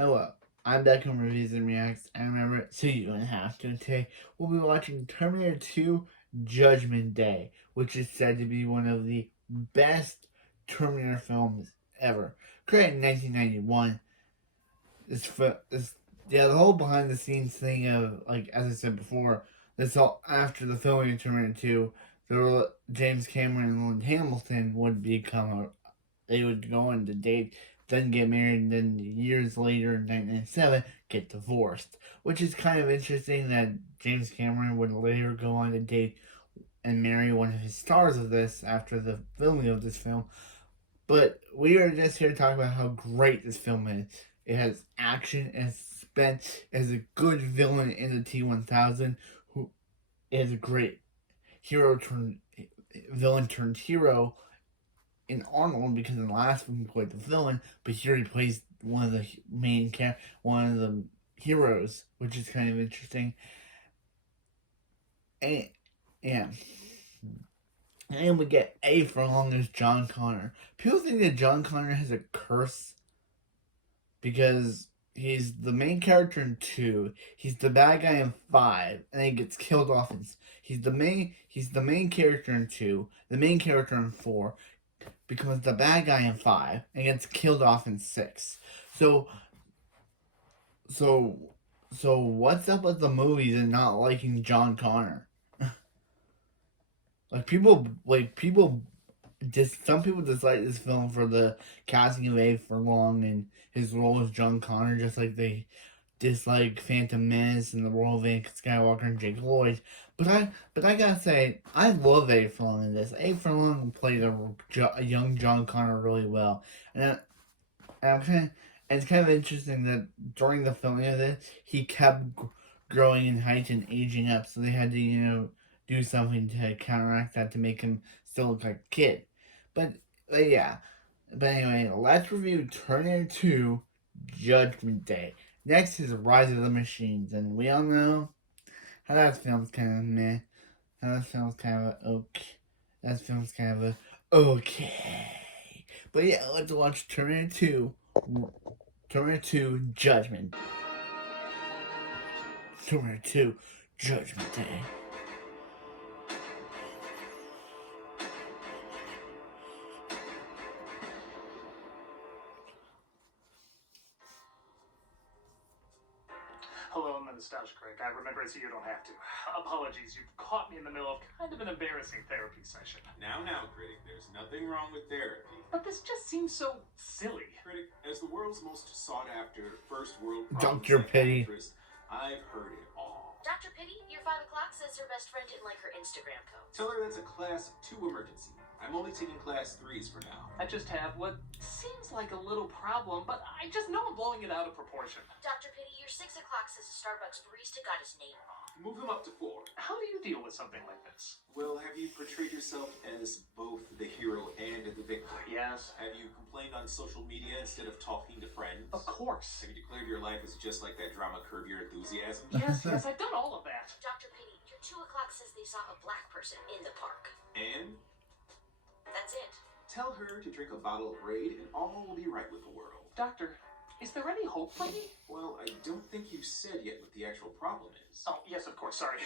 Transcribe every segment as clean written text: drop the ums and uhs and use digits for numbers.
Hello, I'm back on Reviews and Reacts, and remember, so you don't have to. Today, we'll be watching Terminator 2 Judgment Day, which is said to be one of the best Terminator films ever. Created in 1991, the whole behind the scenes thing of, like, as I said before, this all after the filming of Terminator 2, James Cameron and Lynn Hamilton would they would go on to date, then get married, and then years later in 1997 get divorced. Which is kind of interesting that James Cameron would later go on to date and marry one of his stars of this after the filming of this film. But we are just here to talk about how great this film is. It has action, it has suspense, it has a good villain in the T-1000 who is a great villain turned hero in Arnold, because in the last film he played the villain, but here he plays one of the one of the heroes, which is kind of interesting. And yeah, and we get A for long as John Connor. People think that John Connor has a curse because he's the main character in 2. He's the bad guy in 5, and he gets killed off in. He's the main character in 2, the main character in 4, becomes the bad guy in 5 and gets killed off in 6. So what's up with the movies and not liking John Connor? Some people dislike this film for the casting of A for Long and his role as John Connor, just like they dislike Phantom Menace and the role of Anakin Skywalker and Jake Lloyd. But I gotta say, I love A for Long in this. A for Long played a young John Connor really well, and it's kind of interesting that during the filming of this, he kept growing in height and aging up, so they had to do something to counteract that to make him still look like a kid. But yeah. But anyway, let's review Terminator 2 Judgment Day. Next is Rise of the Machines, and we all know how that film's kind of meh. How that film's kind of okay. That film's kind of okay. But yeah, let's watch Terminator 2. Terminator 2 Judgment. Terminator 2 Judgment Day. Hello, I'm the nostalgia critic. I remember it so you don't have to. Apologies, you've caught me in the middle of kind of an embarrassing therapy session. Now, critic, there's nothing wrong with therapy. But this just seems so silly. Critic, as the world's most sought-after first world Dr. Pity. I've heard it all. Dr. Pity, your 5 o'clock says her best friend didn't like her Instagram post. Tell her that's a class 2 emergency. I'm only taking class 3s for now. I just have what seems like a little problem, but I just know I'm blowing it out of proportion. Dr. Pity, your 6 o'clock says a Starbucks barista got his name wrong. Move him up to 4. How do you deal with something like this? Well, have you portrayed yourself as both the hero and the victim? Yes. Have you complained on social media instead of talking to friends? Of course. Have you declared your life as just like that drama Curb Your Enthusiasm? Yes, I've done all of that. Dr. Pity, your 2 o'clock says they saw a black person in the park. And? That's it. Tell her to drink a bottle of Raid and all will be right with the world. Doctor, is there any hope for me? Well, I don't think you've said yet what the actual problem is. Oh, yes, of course, sorry.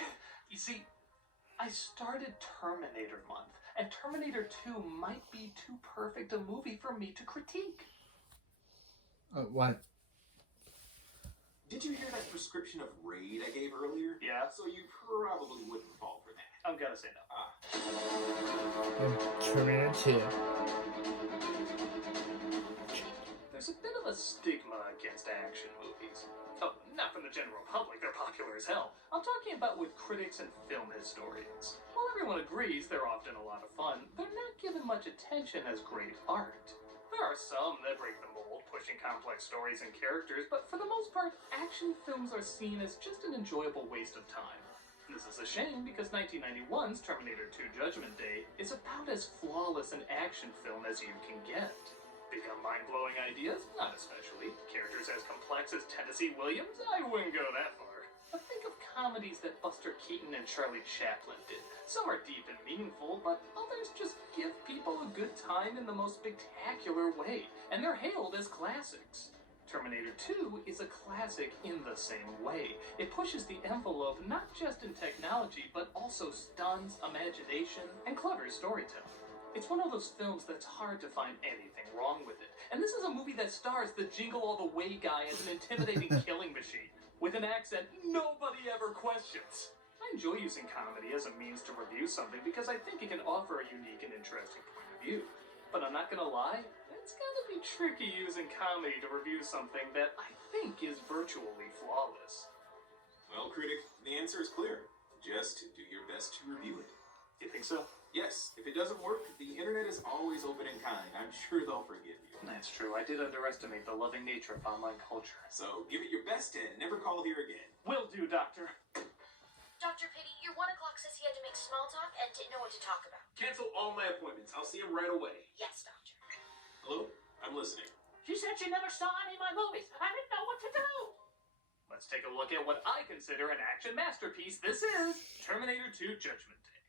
You see, I started Terminator month, and Terminator 2 might be too perfect a movie for me to critique. What? Did you hear that prescription of Raid I gave earlier? Yeah. So you probably wouldn't fall for that. I'm gonna say no. Terminator 2. There's a bit of a stigma against action movies. Oh, not from the general public, they're popular as hell. I'm talking about with critics and film historians. While everyone agrees they're often a lot of fun, they're not given much attention as great art. There are some that break the mold, pushing complex stories and characters, but for the most part, action films are seen as just an enjoyable waste of time. This is a shame because 1991's Terminator 2 Judgment Day is about as flawless an action film as you can get. Become mind-blowing ideas? Not especially. Characters as complex as Tennessee Williams? I wouldn't go that far. But think of comedies that Buster Keaton and Charlie Chaplin did. Some are deep and meaningful, but others just give people a good time in the most spectacular way, and they're hailed as classics. Terminator 2 is a classic in the same way. It pushes the envelope not just in technology, but also stunts, imagination, and clever storytelling. It's one of those films that's hard to find anything wrong with it. And this is a movie that stars the Jingle All the Way guy as an intimidating killing machine, with an accent nobody ever questions. I enjoy using comedy as a means to review something because I think it can offer a unique and interesting point of view. But I'm not gonna lie, it's gonna be tricky using comedy to review something that I think is virtually flawless. Well, critic, the answer is clear. Just do your best to review it. You think so? Yes, if it doesn't work, the internet is always open and kind. I'm sure they'll forgive you. That's true. I did underestimate the loving nature of online culture. So give it your best and never call here again. Will do, Doctor. Dr. Pity, your 1 o'clock says he had to make small talk and didn't know what to talk about. Cancel all my appointments. I'll see him right away. Yes, Doctor. Hello? I'm listening. She said she never saw any of my movies. I didn't know what to do. Let's take a look at what I consider an action masterpiece. This is Terminator 2 Judgment Day.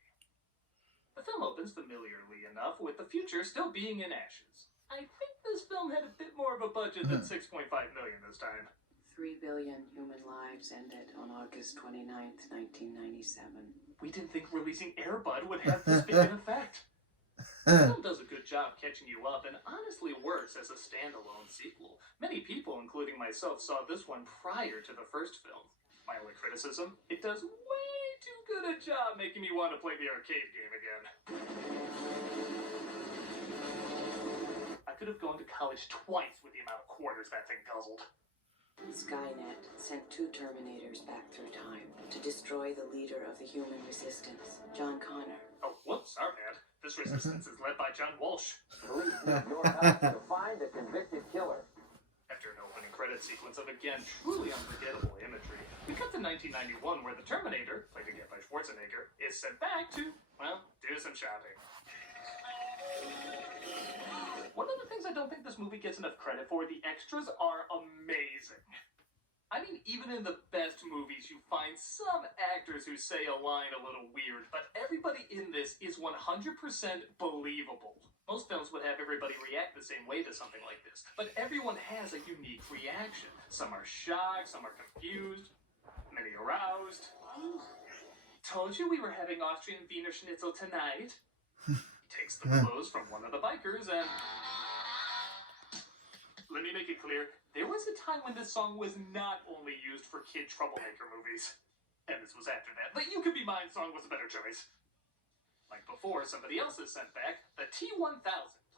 The film opens familiarly enough, with the future still being in ashes. I think this film had a bit more of a budget than $6.5 million this time. 3 billion human lives ended on August 29th, 1997. We didn't think releasing Air Bud would have this big an effect. The film does a good job catching you up and honestly works as a standalone sequel. Many people, including myself, saw this one prior to the first film. My only criticism, it does way too good a job making me want to play the arcade game again. I could have gone to college twice with the amount of quarters that thing guzzled. Skynet sent 2 Terminators back through time to destroy the leader of the human resistance, John Connor. Oh, whoops, our bad. This resistance is led by John Walsh. Police need your help to find the convicted killer. After an opening credit sequence of, again, truly unforgettable imagery, we cut to 1991 where the Terminator, played again by Schwarzenegger, is sent back to, well, do some shopping. One of the things I don't think this movie gets enough credit for, the extras are amazing. I mean, even in the best movies, you find some actors who say a line a little weird, but everybody in this is 100% believable. Most films would have everybody react the same way to something like this, but everyone has a unique reaction. Some are shocked, some are confused, many aroused. Told you we were having Austrian Wiener Schnitzel tonight. He takes the clothes from one of the bikers and... Let me make it clear, there was a time when this song was not only used for kid troublemaker movies. And this was after that. The You Could Be Mine song was a better choice. Like before, somebody else is sent back, the T-1000,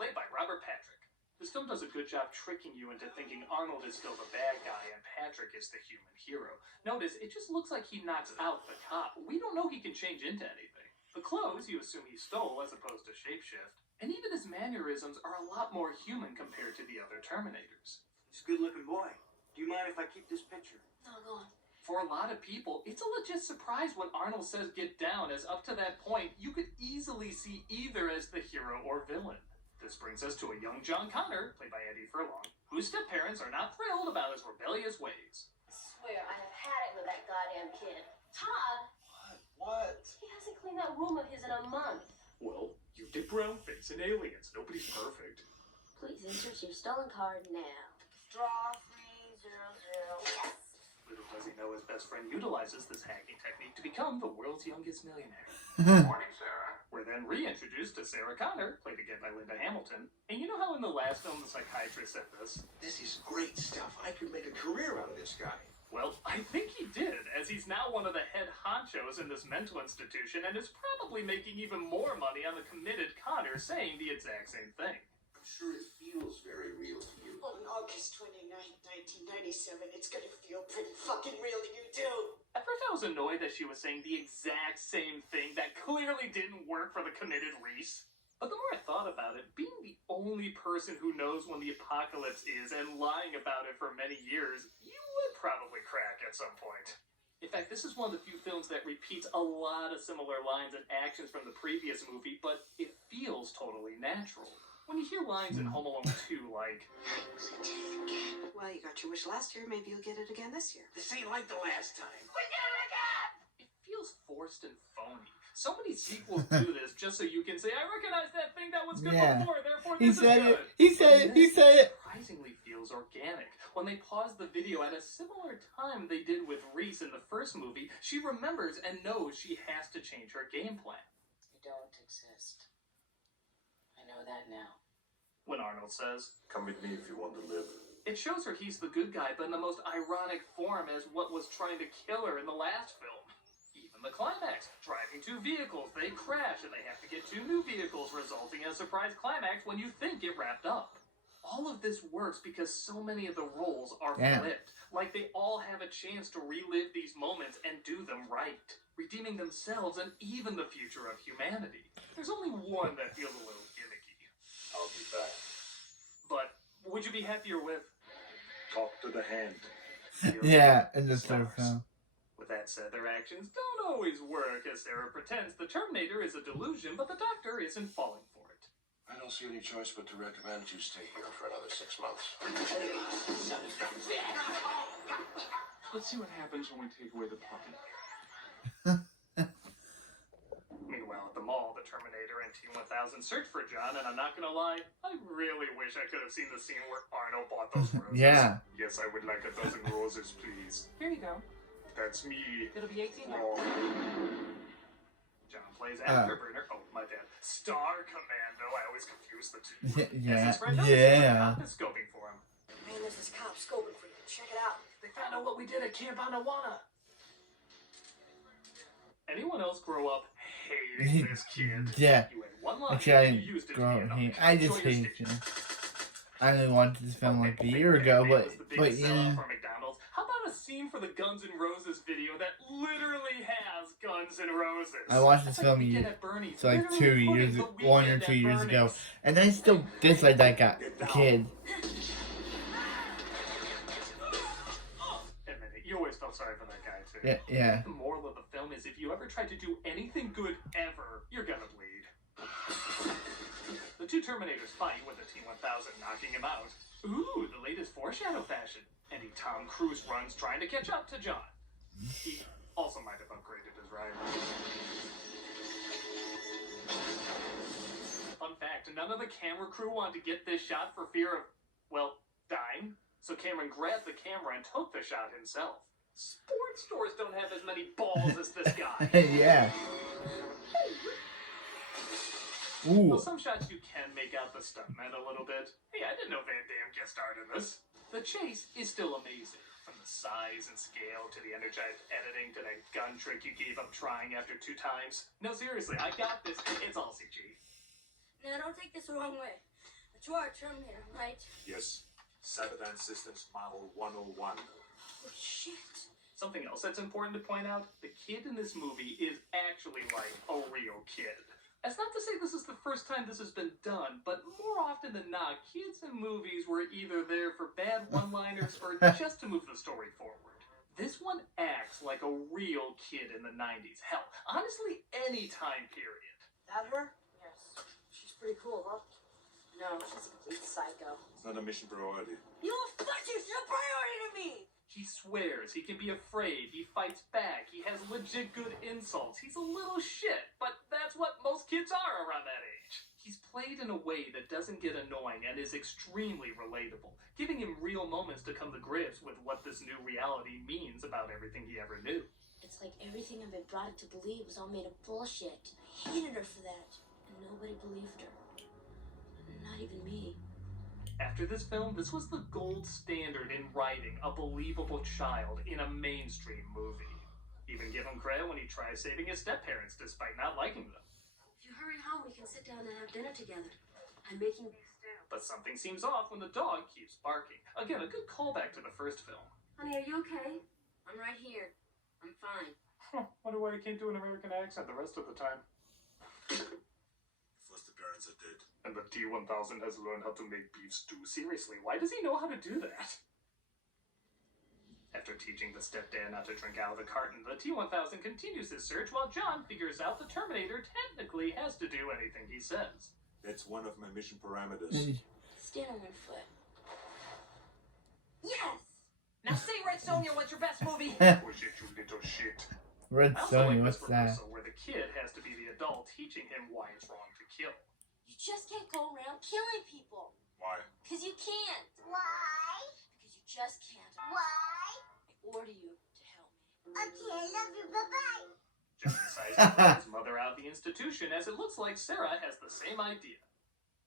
played by Robert Patrick. This film does a good job tricking you into thinking Arnold is still the bad guy and Patrick is the human hero. Notice, it just looks like he knocks out the cop. We don't know he can change into anything. The clothes you assume he stole as opposed to shapeshift. And even his mannerisms are a lot more human compared to the other Terminators. He's a good-looking boy. Do you mind if I keep this picture? No, go on. For a lot of people, it's a legit surprise when Arnold says get down, as up to that point, you could easily see either as the hero or villain. This brings us to a young John Connor, played by Eddie Furlong, whose step-parents are not thrilled about his rebellious ways. I swear, I have had it with that goddamn kid. Todd! What? He hasn't cleaned that room of his in a month. Well, you did brownface and aliens. Nobody's perfect. Please insert your stolen card now. Draw 300. Yes! Little does he know his best friend utilizes this hacking technique to become the world's youngest millionaire. Morning, Sarah. We're then reintroduced to Sarah Connor, played again by Linda Hamilton. And you know how in the last film the psychiatrist said this? This is great stuff. I could make a career out of this guy. Well, I think he did, as he's now one of the head honchos in this mental institution and is probably making even more money on the committed Connor saying the exact same thing. I'm sure it feels very real to you. On August 29th, 1997, it's gonna feel pretty fucking real to you too. At first I was annoyed that she was saying the exact same thing that clearly didn't work for the committed Reese. But the more I thought about it, being the only person who knows when the apocalypse is and lying about it for many years, you would probably crack at some point. In fact, this is one of the few films that repeats a lot of similar lines and actions from the previous movie, but it feels totally natural. When you hear lines in Home Alone 2 like, Well, you got your wish last year, maybe you'll get it again this year. This ain't like the last time. it feels forced and phony. So many sequels do this just so you can say, I recognize that thing that was good Yeah. before, therefore He this is said good. it. He said it. He said it. Surprisingly feels organic. When they pause the video at a similar time they did with Reese in the first movie, she remembers and knows she has to change her game plan. You don't exist. I know that now. When Arnold says, Come with me if you want to live. it shows her he's the good guy, but in the most ironic form as what was trying to kill her in the last film. Even the climax, driving two vehicles, they crash and they have to get two new vehicles, resulting in a surprise climax when you think it wrapped up. All of this works because so many of the roles are flipped. Like they all have a chance to relive these moments and do them right, redeeming themselves and even the future of humanity. There's only one that feels a little gimmicky. I'll be back. But would you be happier with? Talk to the hand. Yeah, in the Stars. third film. With that said, their actions don't always work, as Sarah pretends the Terminator is a delusion, but the Doctor isn't falling for it. I don't see any choice but to recommend you stay here for another 6 months. Let's see what happens when we take away the puppy. Meanwhile, at the mall, the Terminator and T-1000 search for John, and I'm not gonna lie, I really wish I could have seen the scene where Arnold bought those roses. Yeah. Yes, I would like a dozen roses, please. Here you go. That's me. It'll be 18 Oh. John plays Afterburner. Oh, my bad. Star Commando. I always confuse the two. Yeah. As his friend notices, Yeah. the cop is scoping for him. Man, there's this cop scoping for you. Check it out. They found out what we did at Camp Anawana. Anyone else grow up hating this kid? Yeah. You had one line, Actually, I you didn't used it to grow be up enough. hating. I just Enjoy your hate station. him. I only watched this film like a year ago, but yeah. For McDonald's. How about a scene for the Guns N' Roses video that literally has Guns N' Roses? I watched this That's film Weekend at Bernie's. it's like Literally 2 years, putting the 1 or Weekend 2 at years ago, Bernie's. and I still dislike that guy, the kid. Admit it, you always felt sorry for that guy too. Yeah, yeah. The moral of the film is if you ever try to do anything good ever, you're gonna bleed. The two Terminators fight with the T-1000 knocking him out. Ooh, the latest foreshadow fashion. And Tom Cruise runs trying to catch up to John. He also might have upgraded his rider. Fun fact, none of the camera crew wanted to get this shot for fear of, well, dying. So Cameron grabbed the camera and took the shot himself. Sports stores don't have as many balls as this guy. Yeah. Ooh. Well, some shots you can make out the stuntman a little bit. Hey, I didn't know Van Damme guest starred in this. The chase is still amazing. From the size and scale to the energized editing to that gun trick you gave up trying after 2 times. No, seriously, I got this. It's all CG. Now, don't take this the wrong way. But you are a Terminator, right? Yes. Cyberdyne Systems Model 101. Oh, shit. Something else that's important to point out, the kid in this movie is actually like a real kid. That's not to say this is the first time this has been done, but more often than not, kids in movies were either there for bad one-liners or just to move the story forward. This one acts like a real kid in the 90s. Hell, honestly, any time period. That her? Yes. She's pretty cool, huh? No, she's a complete psycho. It's not a mission priority. You fuck you! She's a priority to me! He swears, he can be afraid, he fights back, he has legit good insults, he's a little shit, but that's what most kids are around that age. He's played in a way that doesn't get annoying and is extremely relatable, giving him real moments to come to grips with what this new reality means about everything he ever knew. It's like everything I've been brought up to believe was all made of bullshit. I hated her for that. And nobody believed her. Not even me. After this film, this was the gold standard in writing a believable child in a mainstream movie. Even give him credit when he tries saving his step-parents despite not liking them. If you hurry home, we can sit down and have dinner together. I'm making beef stew. But something seems off when the dog keeps barking. Again, a good callback to the first film. Honey, are you okay? I'm right here. I'm fine. Wonder why he can't do an American accent the rest of the time. First appearance I did. And the T-1000 has learned how to make beef stew. Seriously, why does he know how to do that? After teaching the stepdad not to drink out of the carton, the T-1000 continues his search while John figures out the Terminator technically has to do anything he says. That's one of my mission parameters. Stand on one foot. Yes! Now say right, Sonia, what's your best movie? Push it, you little shit. Red I also Sony, like what's this that? reversal where the kid has to be the adult teaching him why it's wrong to kill. You just can't go around killing people. Why? Because you can't. Why? Because you just can't. Why? I order you to help me. Okay, I love you. Bye-bye. Jeff decides to throw his mother out the institution, as it looks like Sarah has the same idea.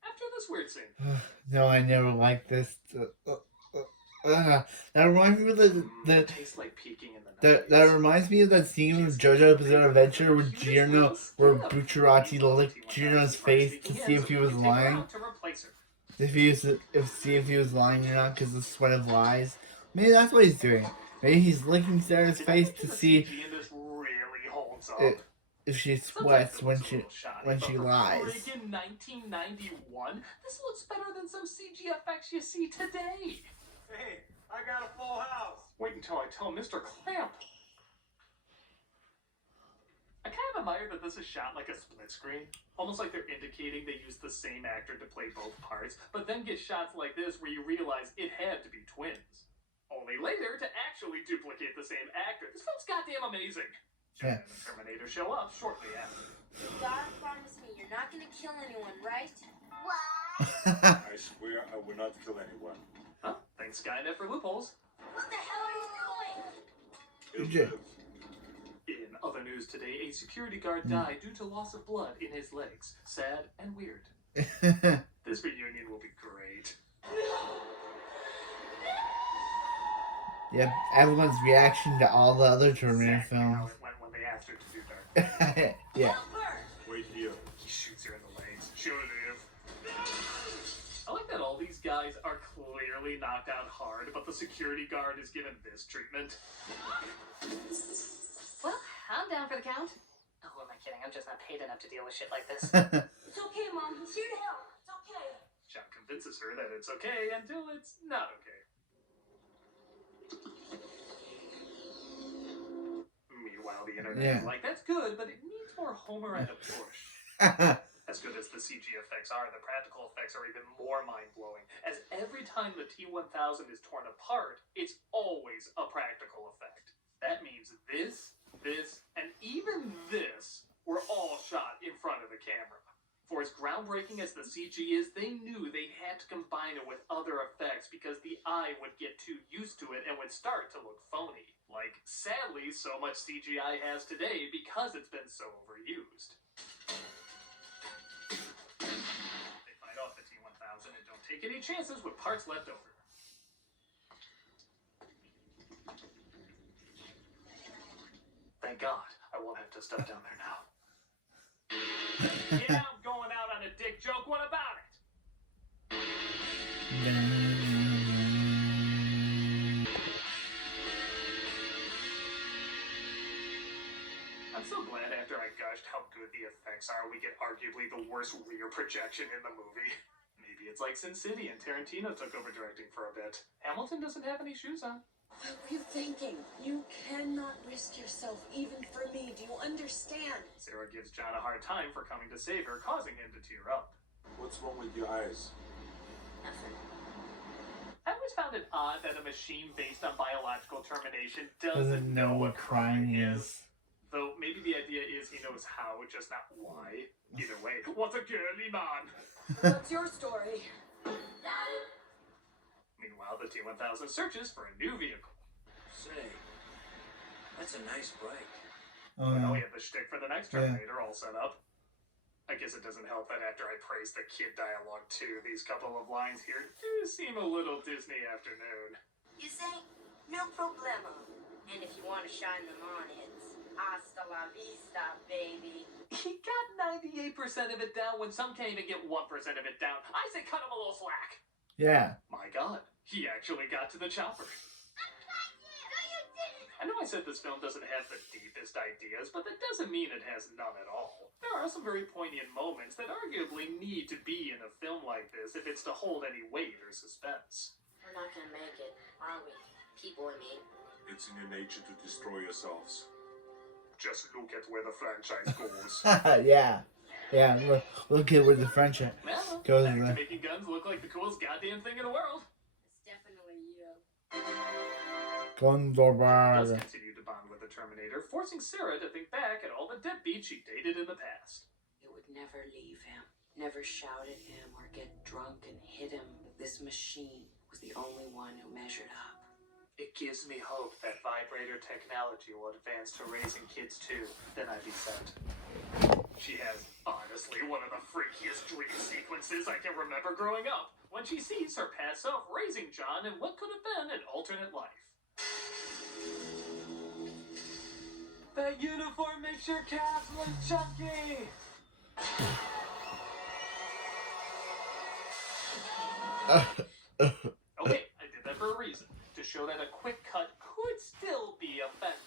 After this weird scene. No, I never liked this. That reminds me of the Tastes like peeking in the that reminds me of that scene of JoJo's Bizarre Adventure where where Bucciarati licked Giorno's face to see if he was lying. If he was lying or not because of the sweat of lies. Maybe that's what he's doing. Maybe he's licking Sarah's face to see if she sweats when she lies. Friggin' 1991? This looks better than some CG effects you see today. Hey, I got a full house. Wait until I tell Mr. Clamp. I kind of admire that this is shot like a split screen. Almost like they're indicating they used the same actor to play both parts, but then get shots like this where you realize it had to be twins. Only later to actually duplicate the same actor. This film's goddamn amazing. John and the Terminator show up shortly after. You gotta promise me you're not gonna kill anyone, right? Why? I swear I will not kill anyone. Huh? Thanks Skynet for loopholes. What the hell are you doing? He'll live. In other news today, a security guard died due to loss of blood in his legs. Sad and weird. This reunion will be great. Yep, everyone's reaction to all the other Terminator Exactly how films. it went when they asked her to do that. Yeah. Wait here. He shoots her in the legs. Shoot it. I like that all these guys are clearly knocked out hard, but the security guard is given this treatment. Well, I'm down for the count. Oh, who am I kidding? I'm just not paid enough to deal with shit like this. It's okay, Mom. He's here to help. It's okay. John convinces her that it's okay until it's not okay. Meanwhile, the internet is like, that's good, but it needs more Homer and a push. As good as the CG effects are, the practical effects are even more mind-blowing, as every time the T-1000 is torn apart, it's always a practical effect. That means this, and even this were all shot in front of the camera. For as groundbreaking as the CG is, they knew they had to combine it with other effects because the eye would get too used to it and would start to look phony. Like, sadly, so much CGI has today because it's been so overused. They fight off the T-1000 and don't take any chances with parts left over. Thank God, I won't have to stuff down there now. Yeah, I'm going out on a dick joke. What about it? I'm so glad after I gushed how good the effects are, we get arguably the worst rear projection in the movie. Maybe it's like Sin City and Tarantino took over directing for a bit. Hamilton doesn't have any shoes on. What were you thinking? You cannot risk yourself, even for me. Do you understand? Sarah gives John a hard time for coming to save her, causing him to tear up. What's wrong with your eyes? Nothing. I always found it odd that a machine based on biological termination Doesn't doesn't know what crying is. Though maybe the idea is he knows how, just not why. Either way, what a girly man! What's your story? Meanwhile, the T-1000 searches for a new vehicle. Say, that's a nice bike. Well, we have the shtick for the next Terminator all set up. I guess it doesn't help that after I praise the kid dialogue too, these couple of lines here do seem a little Disney afternoon. You say, no problemo. And if you want to shine them on, it's hasta la vista, baby. He got 98% of it down when some can't even get 1% of it down. I say cut him a little slack. Yeah. My God, he actually got to the chopper. I know I said this film doesn't have the deepest ideas, but that doesn't mean it has none at all. There are some very poignant moments that arguably need to be in a film like this if it's to hold any weight or suspense. We're not gonna make it, are we? People, I mean. It's in your nature to destroy yourselves. Just look at where the franchise goes. Yeah. Yeah, look at where the franchise Well, goes. back to making guns look like the coolest goddamn thing in the world. It's definitely you. Guns are Does bad. continue to bond with the Terminator, forcing Sarah to think back at all the deadbeats she dated in the past. It would never leave him, never shout at him or get drunk and hit him. This machine was the only one who measured up. It gives me hope that vibrator technology will advance to raising kids too. Then I'd be set. She has, honestly, one of the freakiest dream sequences I can remember growing up, when she sees her past self raising John in what could have been an alternate life. That uniform makes your calves look chunky! Okay, I did that for a reason. To show that a quick cut could still be effective.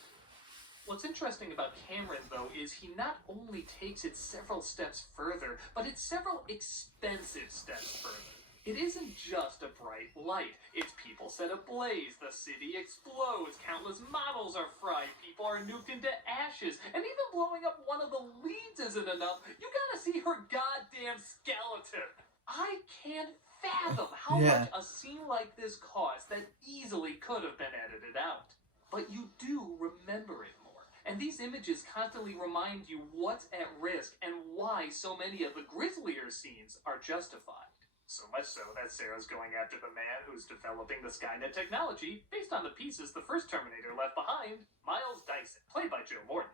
What's interesting about Cameron, though, is he not only takes it several steps further, but it's several expensive steps further. It isn't just a bright light. It's people set ablaze, the city explodes, countless models are fried, people are nuked into ashes, and even blowing up one of the leads isn't enough. You gotta see her goddamn skeleton. I can't fathom how much a scene like this cost that easily could have been edited out. But you do remember it more. And these images constantly remind you what's at risk and why so many of the grislier scenes are justified. So much so that Sarah's going after the man who's developing the Skynet technology based on the pieces the first Terminator left behind, Miles Dyson, played by Joe Morton.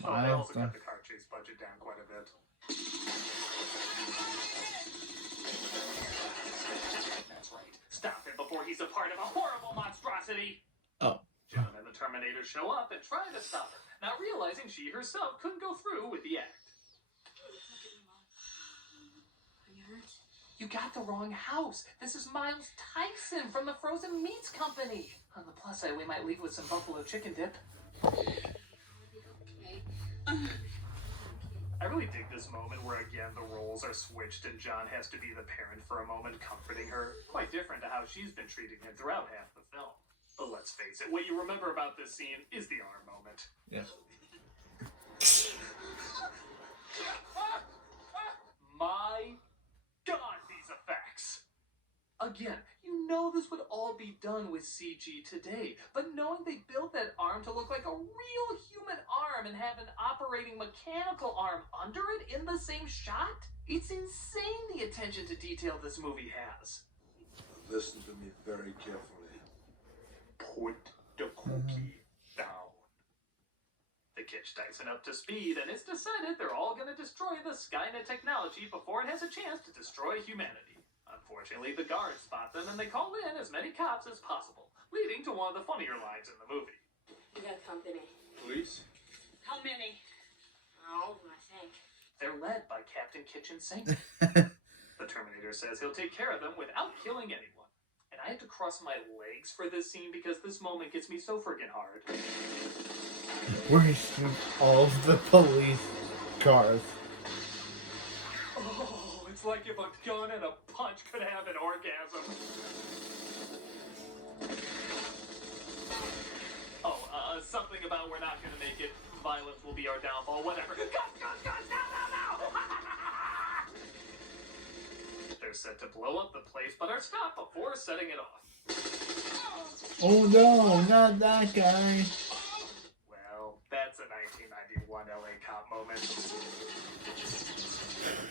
Oh, they also cut the car chase budget down quite a bit. That's right. Stop him before he's a part of a horrible monstrosity! Oh. John and the Terminator show up and try to stop her, not realizing she herself couldn't go through with the act. Are you hurt? You got the wrong house. This is Miles Tyson from the Frozen Meats Company. On the plus side, we might leave with some buffalo chicken dip. Okay. I really dig this moment where, again, the roles are switched and John has to be the parent for a moment, comforting her. Quite different to how she's been treating him throughout half the film. But let's face it, what you remember about this scene is the arm moment. Yeah. My God, these effects! Again, you know this would all be done with CG today, but knowing they built that arm to look like a real human arm and have an operating mechanical arm under it in the same shot? It's insane the attention to detail this movie has. Listen to me very carefully. Put the cookie down. They catch Dyson up to speed, and it's decided they're all going to destroy the Skynet technology before it has a chance to destroy humanity. Unfortunately, the guards spot them, and they call in as many cops as possible, leading to one of the funnier lines in the movie. We got company. Police? How many? Oh, I think. They're led by Captain Kitchen Sink. The Terminator says he'll take care of them without killing anyone. And I had to cross my legs for this scene because this moment gets me so friggin' hard. Where he shoots all of the police cars. Oh, it's like if a gun and a punch could have an orgasm. Oh, something about we're not gonna make it. Violence will be our downfall, whatever. Guns, guns, guns, no, no, no! They're set to blow up the place, but are stopped before setting it off. Oh no, not that guy. Well, that's a 1991 LA cop moment.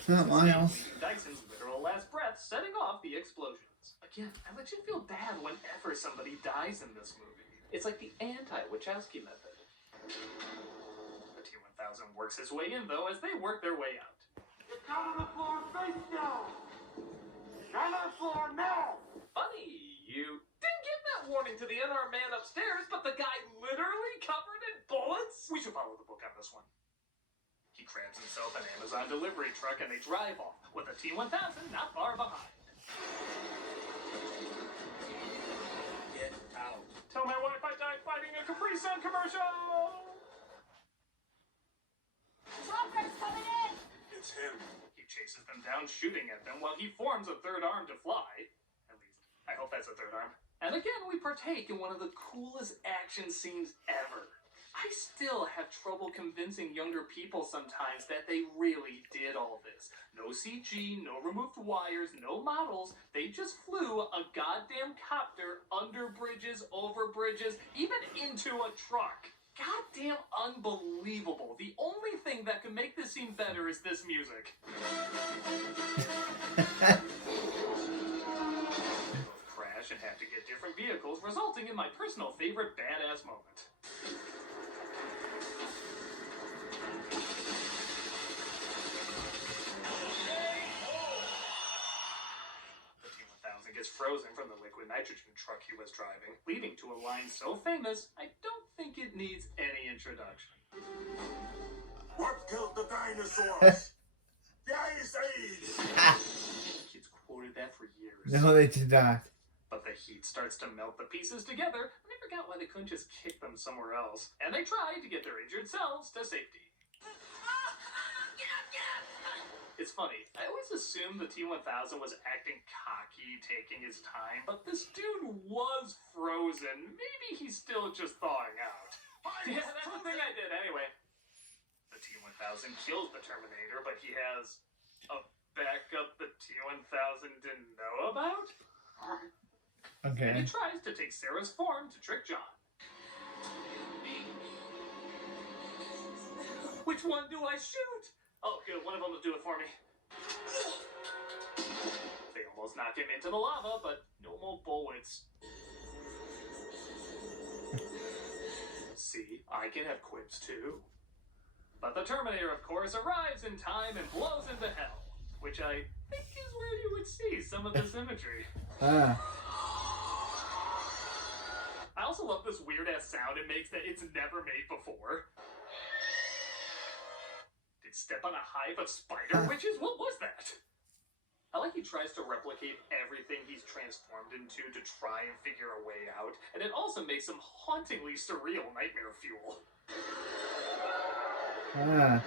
Not Miles. Dyson's literal last breath setting off the explosions. Again, I legit feel bad whenever somebody dies in this movie. It's like the anti-Wachowski method. The T-1000 works his way in, though, as they work their way out. Get down on the floor, face down! Down on the floor, now! Funny, you didn't give that warning to the unarmed man upstairs, but the guy literally covered in bullets? We should follow the book on this one. He grabs himself an Amazon delivery truck and they drive off, with a T-1000 not far behind. Get out. Tell my wife I died fighting a Capri Sun commercial! Chopper's coming in! It's him. He chases them down, shooting at them, while he forms a third arm to fly. At least, I hope that's a third arm. And again, we partake in one of the coolest action scenes ever. I still have trouble convincing younger people sometimes that they really did all this. No CG, no removed wires, no models. They just flew a goddamn copter under bridges, over bridges, even into a truck. Goddamn unbelievable. The only thing that could make this seem better is this music. Crash and have to get different vehicles, resulting in my personal favorite badass moment. The T-1000 gets frozen from the liquid nitrogen truck he was driving, leading to a line so famous, I don't think it needs any introduction. What killed the dinosaurs? The Ice Age! Kids quoted that for years. No, they did not. But the heat starts to melt the pieces together, and they forgot why they couldn't just kick them somewhere else. And they try to get their injured selves to safety. It's funny, I always assumed the T-1000 was acting cocky, taking his time, but this dude was frozen. Maybe he's still just thawing out. Yeah, that's the thing I did anyway. The T-1000 kills the Terminator, but he has a backup the T-1000 didn't know about? And Okay. he tries to take Sarah's form to trick John. Which one do I shoot? Oh, good, one of them will do it for me. They almost knocked him into the lava, but no more bullets. See, I can have quips too. But the Terminator, of course, arrives in time and blows into hell, which I think is where you would see some of this imagery. Ah. I also love this weird-ass sound it makes that it's never made before. Did step on a hive of spider witches? What was that? I like he tries to replicate everything he's transformed into to try and figure a way out, and it also makes him hauntingly surreal nightmare fuel. Ah.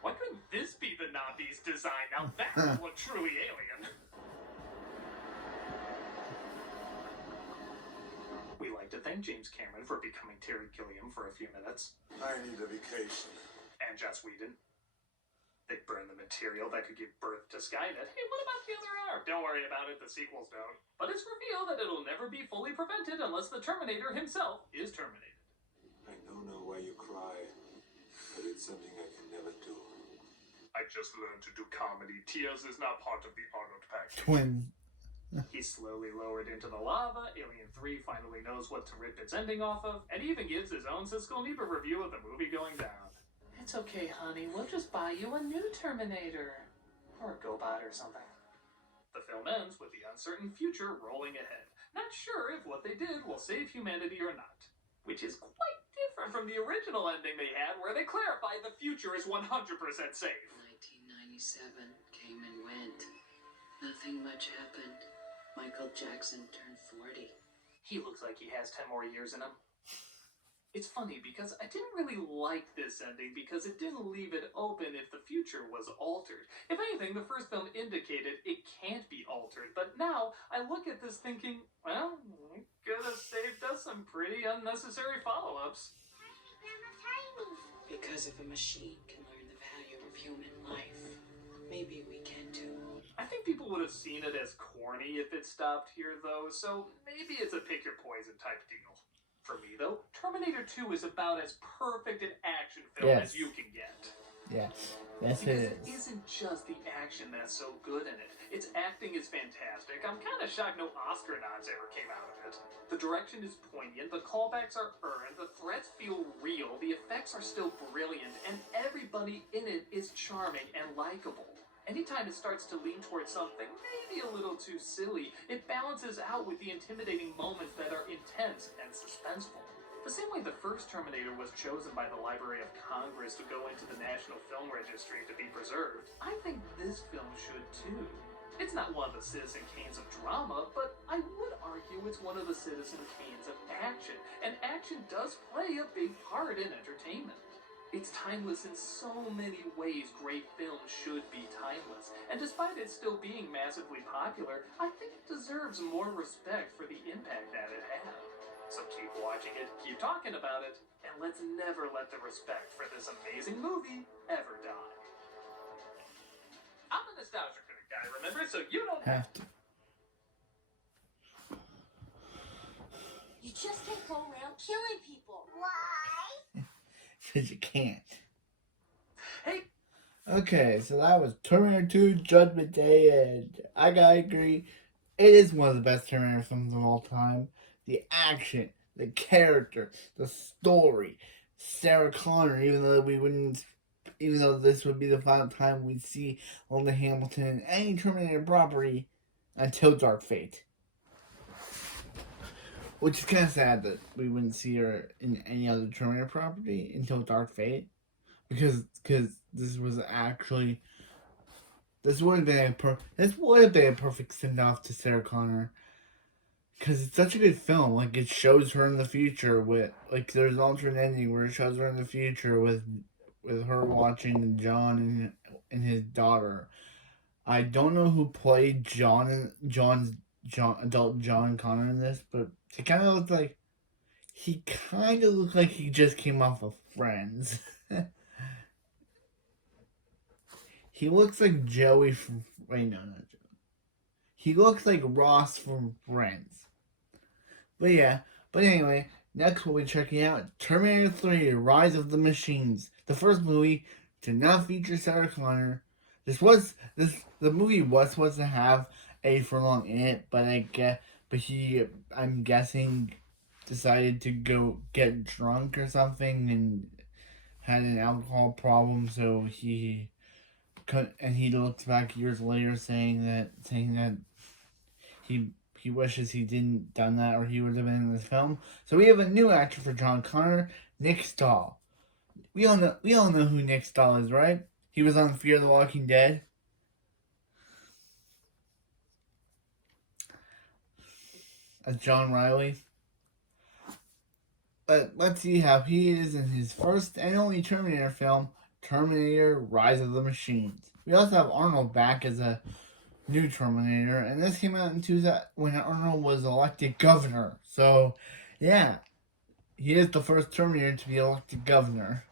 Why couldn't this be the Navi's design? Now that would look truly alien. We like to thank James Cameron for becoming Terry Gilliam for a few minutes. I need a vacation. And Joss Whedon. They burned the material that could give birth to Skynet. Hey, what about the other arm? Don't worry about it, the sequels don't. But it's revealed that it'll never be fully prevented unless the Terminator himself is terminated. I don't know why you cry, but it's something I can never do. I just learned to do comedy. Tears is not part of the Arnold package. Twins. He's slowly lowered into the lava. Alien 3 finally knows what to rip its ending off of, and he even gives his own Siskel and Ebert review of the movie going down. It's okay, honey. We'll just buy you a new Terminator. Or a GoBot or something. The film ends with the uncertain future rolling ahead. Not sure if what they did will save humanity or not. Which is quite different from the original ending they had, where they clarify the future is 100% safe. 1997 came and went. Nothing much happened. Michael Jackson turned 40. He looks like he has 10 more years in him. It's funny because I didn't really like this ending because it didn't leave it open if the future was altered. If anything, the first film indicated it can't be altered, but now I look at this thinking, well, we could have saved us some pretty unnecessary follow-ups. Because if a machine can learn the value of human life, maybe we can too. I think people would have seen it as corny if it stopped here, though, so maybe it's a pick-your-poison type deal. For me, though, Terminator 2 is about as perfect an action film as you can get. Yes. Yes, Because it it is. isn't just the action that's so good in it. Its acting is fantastic. I'm kind of shocked no Oscar nods ever came out of it. The direction is poignant, the callbacks are earned, the threats feel real, the effects are still brilliant, and everybody in it is charming and likable. Anytime it starts to lean towards something maybe a little too silly, it balances out with the intimidating moments that are intense and suspenseful. The same way the first Terminator was chosen by the Library of Congress to go into the National Film Registry to be preserved, I think this film should too. It's not one of the Citizen Kanes of drama, but I would argue it's one of the Citizen Kanes of action, and action does play a big part in entertainment. It's timeless in so many ways great films should be timeless, and despite it still being massively popular, I think it deserves more respect for the impact that it had. So keep watching it, keep talking about it, and let's never let the respect for this amazing movie ever die. I'm a nostalgia critic guy, remember? So you don't Have to. You just can't go around killing people. Why? Because you can't. Hey, Okay, so that was Terminator 2 Judgment Day, and I gotta agree, it is one of the best Terminator films of all time. The action, the character, the story, Sarah Connor, even though this would be the final time we'd see Linda Hamilton in any Terminator property until Dark Fate. Which is kind of sad that we wouldn't see her in any other Terminator property until Dark Fate. Because this would have been a perfect send off to Sarah Connor. Because it's such a good film. Like, it shows her in the future with, like, there's an alternate ending where it shows her in the future with her watching John and his daughter. I don't know who played adult John Connor in this, but he kind of looked like he just came off of Friends. He looks like Joey from... Wait, no, not Joey. He looks like Ross from Friends. But yeah. But anyway, next we'll be checking out Terminator 3, Rise of the Machines. The first movie did not feature Sarah Connor. The movie was supposed to have A Furlong in it, but I'm guessing, decided to go get drunk or something and had an alcohol problem, so he looked back years later saying that he wishes he didn't done that, or he would have been in this film. So we have a new actor for John Connor, Nick Stahl. We all know who Nick Stahl is, right? He was on Fear the Walking Dead. As John Riley. But let's see how he is in his first and only Terminator film, Terminator Rise of the Machines. We also have Arnold back as a new Terminator, and this came out when Arnold was elected governor. So, yeah, he is the first Terminator to be elected governor.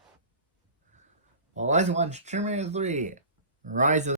Well, let's watch Terminator 3, Rise of